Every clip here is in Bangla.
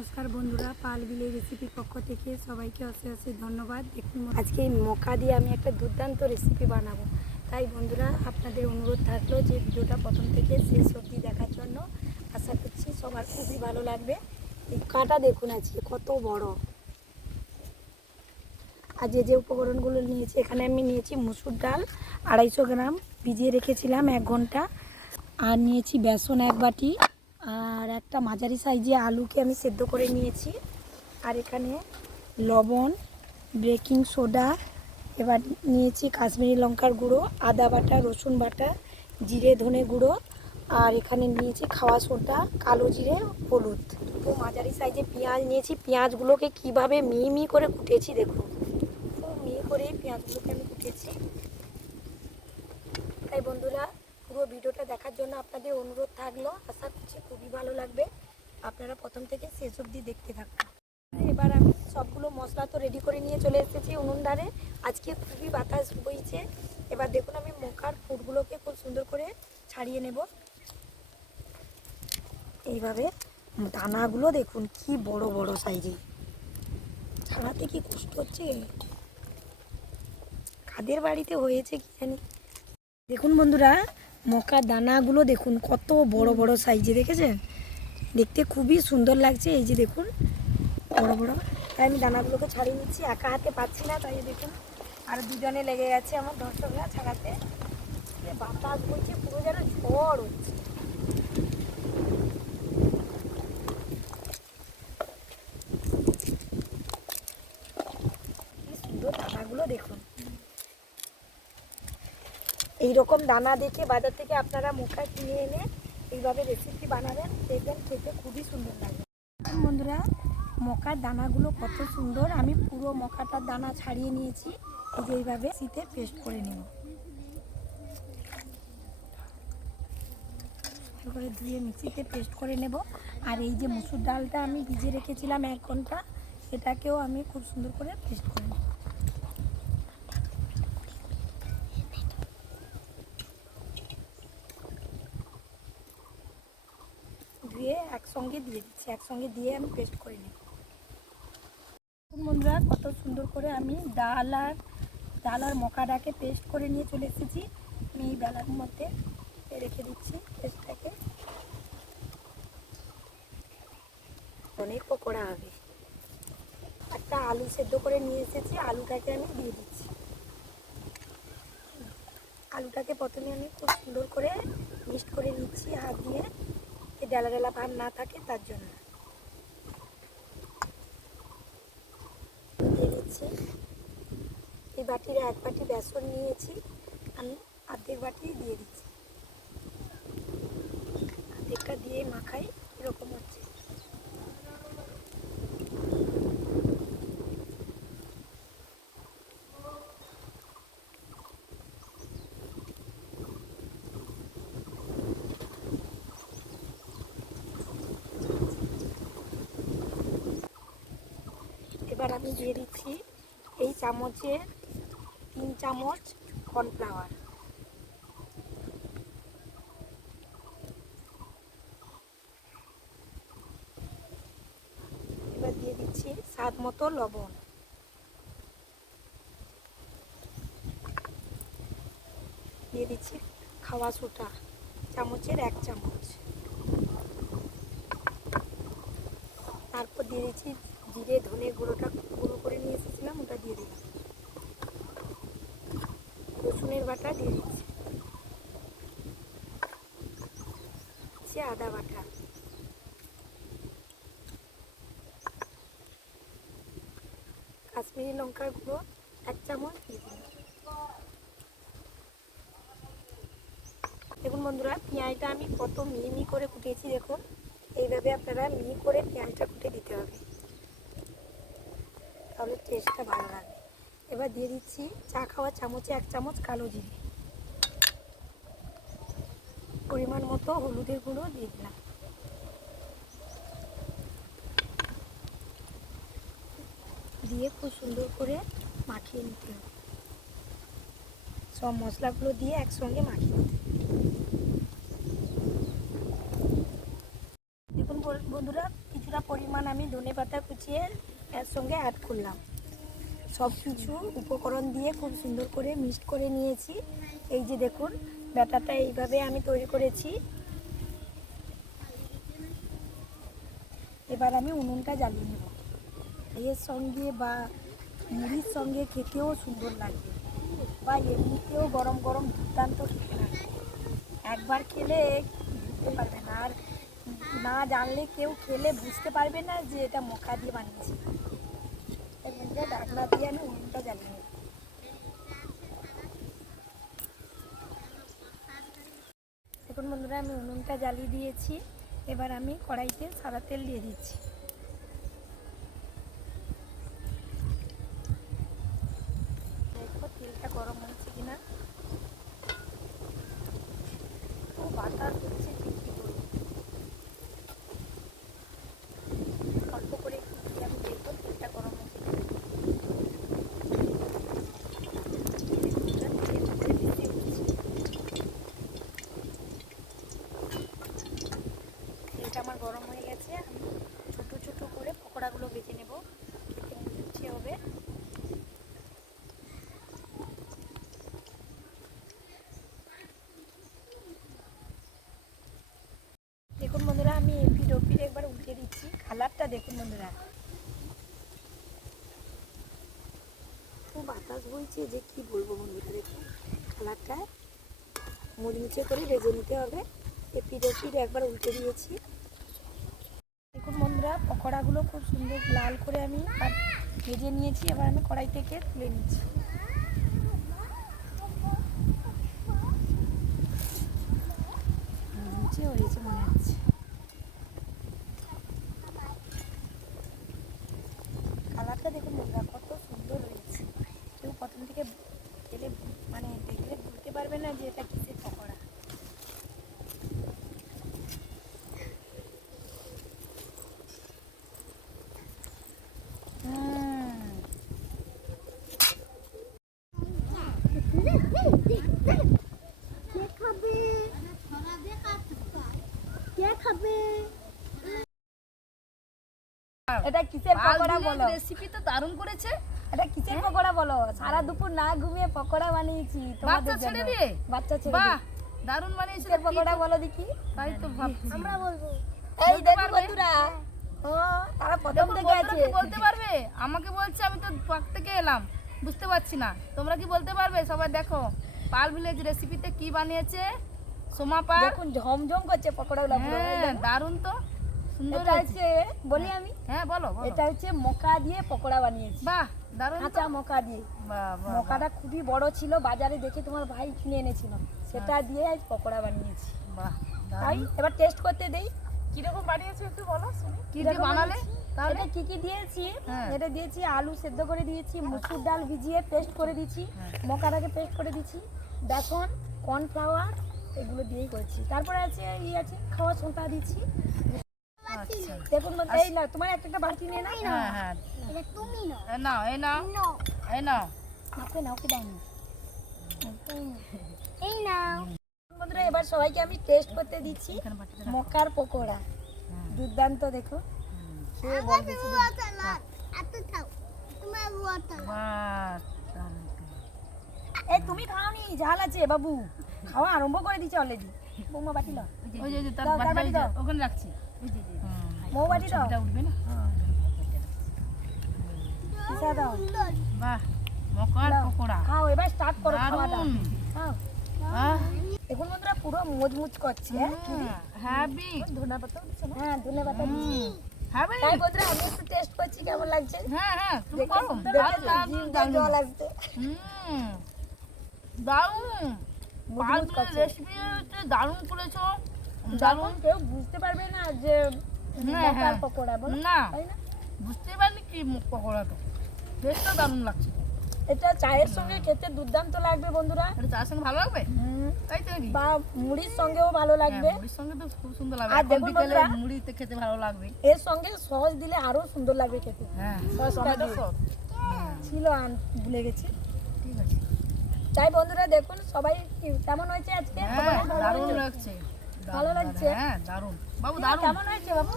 নমস্কার বন্ধুরা, পাল বিলের রেসিপির পক্ষ থেকে সবাইকে অশেষ অশেষ ধন্যবাদ। দেখুন আজকে এই মকা দিয়ে আমি একটা দুর্দান্ত রেসিপি বানাবো। তাই বন্ধুরা আপনাদের অনুরোধ থাকলো যে ভিডিওটা প্রথম থেকে শেষ অবধি দেখার জন্য। আশা করছি সবার খুবই ভালো লাগবে। এই কাটা দেখুন আজকে কত বড়। আর যে উপকরণগুলো নিয়েছি, এখানে আমি নিয়েছি মুসুর ডাল 250 গ্রাম, ভিজিয়ে রেখেছিলাম 1 ঘন্টা। আর নিয়েছি বেসন 1 বাটি, আর একটা মাঝারি সাইজে আলুকে আমি সেদ্ধ করে নিয়েছি। আর এখানে লবণ, বেকিং সোডা, এবার নিয়েছি কাশ্মীরি লঙ্কার গুঁড়ো, আদা বাটা, রসুন বাটা, জিরে ধনে গুঁড়ো, আর এখানে নিয়েছি খাওয়া সোডা, কালো জিরে, হলুদ। দুটো মাঝারি সাইজে পেঁয়াজ নিয়েছি। পেঁয়াজগুলোকে কীভাবে মিহি করে কুটেছি দেখুন, খুব মিহি করে পেঁয়াজগুলোকে আমি কুটেছি। তাই বন্ধুরা পুরো ভিডিওটা দেখার জন্য আপনাদের অনুরোধ থাকলো। আশা করছি খুবই ভালো লাগবে, আপনারা প্রথম থেকে শেষ অবধি দেখতে থাকুন। এবার আমি সবগুলো মশলা তো রেডি করে নিয়ে চলে এসেছি উনুন ধারে। আজকে খুবই বাতাস বইছে। এবার দেখুন আমি মকার ফুটগুলোকে খুব সুন্দর করে ছাড়িয়ে নেব। এইভাবে দানাগুলো দেখুন কি বড় বড় সাইজে, ছাড়াতে কি কষ্ট হচ্ছে, কাদের বাড়িতে হয়েছে কি জানি। দেখুন বন্ধুরা মকার দানাগুলো দেখুন কত বড় বড় সাইজে, দেখেছেন? দেখতে খুবই সুন্দর লাগছে। এই যে দেখুন বড় বড়। তাই আমি দানাগুলোকে ছাড়িয়ে নিচ্ছি, একা হাতে পাচ্ছি না, তাই দেখুন আর দুজনে লেগে গেছে আমার দর্শকরা ছাড়াতে। বাতাস বইছে, পুরো যেন ঝড় হচ্ছে। কি সুন্দর দানাগুলো দেখুন। এইরকম দানা দেখে বাজার থেকে আপনারা মকা কিনে এনে এইভাবে রেসিপি বানাবেন, দেখবেন খেতে খুবই সুন্দর লাগে। বন্ধুরা মকার দানাগুলো কত সুন্দর, আমি পুরো মকাটার দানা ছাড়িয়ে নিয়েছি। এই যে এইভাবে শীতে পেস্ট করে নেব, করে ধুয়ে মিক্সিতে পেস্ট করে নেব। আর এই যে মুসুর ডালটা আমি ভিজিয়ে রেখেছিলাম 1 ঘন্টা, সেটাকেও আমি খুব সুন্দর করে পেস্ট করে নেব। ধুয়ে একসঙ্গে দিয়ে দিচ্ছি, একসঙ্গে দিয়ে আমি পেস্ট করে নেব। বন্ধুরা কত সুন্দর করে আমি ডাল আর মকাটাকে পেস্ট করে নিয়ে চলে এসেছি। আমি এই বেলার মধ্যে রেখে দিচ্ছি পেস্টটাকে। অনেক পকোড়া হবে। একটা আলু সেদ্ধ করে নিয়ে এসেছি, আলুটাকে আমি দিয়ে দিচ্ছি। আলুটাকে প্রথমে আমি খুব সুন্দর করে মিক্সড করে নিচ্ছি হাত দিয়ে, ডালা ডালা ভাব না থাকে তার জন্য। দিয়ে দিচ্ছি এই বাটির 1 বাটি বেসন নিয়েছি, আমি অর্ধেক বাটি দিয়ে দিচ্ছি। অর্ধেকটা দিয়ে মাখাই, এরকম হচ্ছে। এবার আমি দিয়ে দিচ্ছি এই চামচে 3 চামচ কর্নফ্লাওয়ার। এবার দিয়ে দিচ্ছি স্বাদ মতো লবণ। দিয়ে দিচ্ছি খাওয়া সোডা চামচের 1 চামচ। তারপর দিয়ে দিচ্ছি জিরে ধনে গুঁড়োটা গুঁড়ো করে নিয়ে এসেছিলাম, ওটা দিয়ে দিলাম। রসুনের বাটা দিয়ে দিচ্ছি, আদা বাটা, কাশ্মীরি লঙ্কার গুঁড়ো 1 চামচ দিয়ে দিলাম। দেখুন বন্ধুরা পেঁয়াজটা আমি কত মিহি করে কুটেছি, দেখুন এইভাবে আপনারা মিহি করে পেঁয়াজটা কুটে দিতে হবে, তাহলে টেস্টটা ভালো লাগবে। এবার দিয়ে দিচ্ছি চা খাওয়া চামচে 1 চামচ কালো জিরে, পরিমাণ মতো হলুদের গুঁড়ো দিয়ে দিলাম। দিয়ে খুব সুন্দর করে মাখিয়ে নিতে হবে, সব মশলাগুলো দিয়ে একসঙ্গে মাখিয়ে নিতে হবে। দেখুন বন্ধুরা কিছুটা পরিমাণ এখন আমি ধনেপাতা কুচিয়ে এর সঙ্গে অ্যাড করলাম। সব কিছু উপকরণ দিয়ে খুব সুন্দর করে মিক্সড করে নিয়েছি। এই যে দেখুন ব্যাটারটা এইভাবে আমি তৈরি করেছি। এবার আমি উনুনটা জ্বালিয়ে নেব। এর সঙ্গে বা মুড়ির সঙ্গে খেতেও সুন্দর লাগবে, বা এমনিতেও গরম গরম দুর্দান্ত খেতে লাগবে। একবার খেলে বুঝতে পারবে না, আর না জানলে কেউ খেলে বুঝতে পারবে না যে এটা মকা দিয়ে বানিয়েছি। ঢাকনা দিয়ে আমি উনুনটা জ্বালিয়ে নেব। দেখুন বন্ধুরা, আমি উনুনটা জ্বালিয়ে দিয়েছি। এবার আমি কড়াইতে সাদা তেল দিয়ে দিচ্ছি। দেখো তেলটা গরম হয়েছে কিনা। তো বাতাস হচ্ছে বিক্রি করি, অল্প করে একটু দিয়ে আমি দেখবো তেলটা গরম হয়েছে কিনা। তেলটা আমার গরম হয়ে গেছে। আমি ছোটো ছোটো করে পকোড়াগুলো ভেজে নেব, খেতে মুছে হবে। দেখুন বন্ধুরা, আমি এপিট ওপিট একবার উল্টে দিচ্ছি। কালারটা দেখুন বন্ধুরা, খুব বাতাস বইছে যে কি বলবো বন্ধুরা। দেখুন কালারটা মুচমুচে করে ভেজে নিতে হবে। এপিট ওপিট একবার উল্টে দিয়েছি। দেখুন বন্ধুরা, পকোড়াগুলো খুব সুন্দর লাল করে আমি ভেজে নিয়েছি। এবার আমি কড়াই থেকে তুলে নিচ্ছি। মুচমুচে হয়েছে মনে হচ্ছে। কালারটা দেখুন বন্ধুরা কত সুন্দর হয়েছে। কেউ প্রথম থেকে খেলে মানে দেখলে বুঝতে পারবে না যে এটা কিসের পকোড়া। এটা কিসের পকোড়া বলো? রেসিপি তো দারুণ করেছে। এটা কিসের পকোড়া বলো? সারা দুপুর না ঘুমিয়ে পকোড়া বানিয়েছি বাচ্চা ছেড়ে দিয়ে। বাচ্চা ছেড়ে বাহ, দিয়ে। দারুণ বানিয়েছে। কিসের পকোড়া বলো দেখি? তাই তো ভাবছি। আমরা বলবো। এই দেখো বন্ধুরা, ও তারা প্রথম থেকে আছে। বলতে পারবে? আমাকে বলছে, আমি তো পাক থেকে এলাম, বুঝতে পারছি না। তোমরা কি বলতে পারবে? সবাই দেখো পাল ভিলেজ রেসিপিতে কি বানিয়েছে সোমা পাল। দেখুন ঝমঝম করছে পকোড়াগুলো পুরো। হ্যাঁ, দারুণ তো, সুন্দর এটা হয়েছে। হচ্ছে বলি আমি, হ্যাঁ বলো বলো। এটা হচ্ছে মকা দিয়ে পকোড়া বানিয়েছি। বাহ, দারুণ তো। কাঁচা মকা দিয়ে। বাহ বাহ। মকাটা খুবই বড় ছিল, বাজারে দেখে তোমার ভাই কিনে এনেছিল, সেটা দিয়ে আজ পকোড়া বানিয়েছি। বাহ, তাই এবার টেস্ট করতে দেই। কিরকম বানিয়েছে একটু বলো শুনি। কি দিয়ে বানালে তাহলে? এটা কি কি দিয়েছি? হ্যাঁ। এটা দিয়েছি আলু সেদ্ধ করে দিয়েছি, মুসুর ডাল ভিজিয়ে পেস্ট করে দিয়েছি, মকাটাকে পেস্ট করে দিয়েছি, বেসন, কর্নফ্লাওয়ার, এগুলো দিয়েই করছি। তারপরে আছে আছে খাওয়া সোঁটা দিচ্ছি। আচ্ছা, দেখুন এই না, তোমার একটা বাটি নিয়ে নাও। হ্যাঁ হ্যাঁ, এটা তুমি না। এই নাও এই নাও নো। এই নাও। ওকে নাও, ওকে দাও না। এই নাও। বন্ধুরা, এবার সবাইকে আমি টেস্ট করতে দিচ্ছি এখানে বাটিতে মকার পকোড়া। দুর্দান্ত, দেখো খেয়ে বলবে শুধু। ওয়াটার না। এত খাও। তোমার ওয়াটার। বাহ, দারুণ তো। এই তুমি খাওনি, ঝাল আছে বাবু। খাওয়া আরম্ভ করে দিচ্ছে অলরেডি। বৌমা বাটি দাও, ওই যে তার দাও, তার বাটিটা বাটি দাও। ওখানে রাখছি। বউ বাটি দাও, এটা উঠবে না। পিসা দাও। বাহ, মকার দাও। পকোড়া খাও, এবার স্টার্ট করো খাওয়াটা। দারুণ। খাও। হ্যাঁ, দেখুন বন্ধুরা, পুরো মুচমুচ করছে। হ্যাভি। হ্যাঁ, ধন্যবাদ দিচ্ছি। হ্যাভি। তাই বন্ধুরা, আমি একটু টেস্ট করছি কেমন লাগছে। হ্যাঁ হ্যাঁ, তুমি দেখে করো। দেখে দারুণ জিভে জল আসছে। দারুণ। মুচমুচ করছে। রেসিপি দারুণ করেছো। দারুণ, কেউ বুঝতে পারবে না যে হ্যাঁ, মকার পকোড়া, বলো না, তাই না? বুঝতে পারিনি কি পকোড়াটা। টেস্টটা দারুণ লাগছে। এটা চায়ের সঙ্গে খেতে দুর্দান্ত লাগবে বন্ধুরা। এটা চার সঙ্গে ভালো লাগবে, তাই তো নাকি? বা মুড়ির সঙ্গেও ভালো লাগবে। হ্যাঁ, মুড়ির সঙ্গে তো খুব সুন্দর লাগবে। আর এখন দেখুন বিকেলে বন্ধুরা, মুড়িতে খেতে ভালো লাগবে। এর সঙ্গে সস দিলে আরো সুন্দর লাগবে খেতে। হ্যাঁ, সসটা টমেটো দিয়ে। সস। ছিল ভুলে গেছি। ঠিক আছে। তাই বন্ধুরা, দেখুন সবাই কেমন হয়েছে আজকে। হ্যাঁ, পকোড়া ভালো দারুণ হয়েছে? লাগছে। ভালো লাগছে? হ্যাঁ, দারুণ। বাবু হ্যাঁ, দারুণ। কেমন হয়েছে বাবু?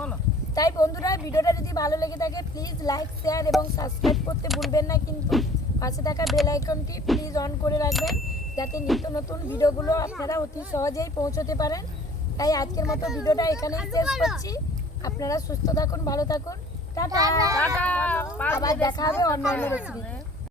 বলো। তাই বন্ধুরা ভিডিওটা যদি ভালো লেগে থাকে প্লিজ লাইক শেয়ার এবং সাবস্ক্রাইব করতে ভুলবেন না, কিন্তু পাশে থাকা বেল আইকনটি প্লিজ অন করে রাখবেন যাতে নিত্য নতুন ভিডিওগুলো আপনারা অতি সহজেই পৌঁছতে পারেন। তাই আজকের মতো ভিডিওটা এখানেই শেষ করছি। আপনারা সুস্থ থাকুন, ভালো থাকুন, টাটা। টাটা। আবার দেখা হবে অন্য অন্য রেসিপি।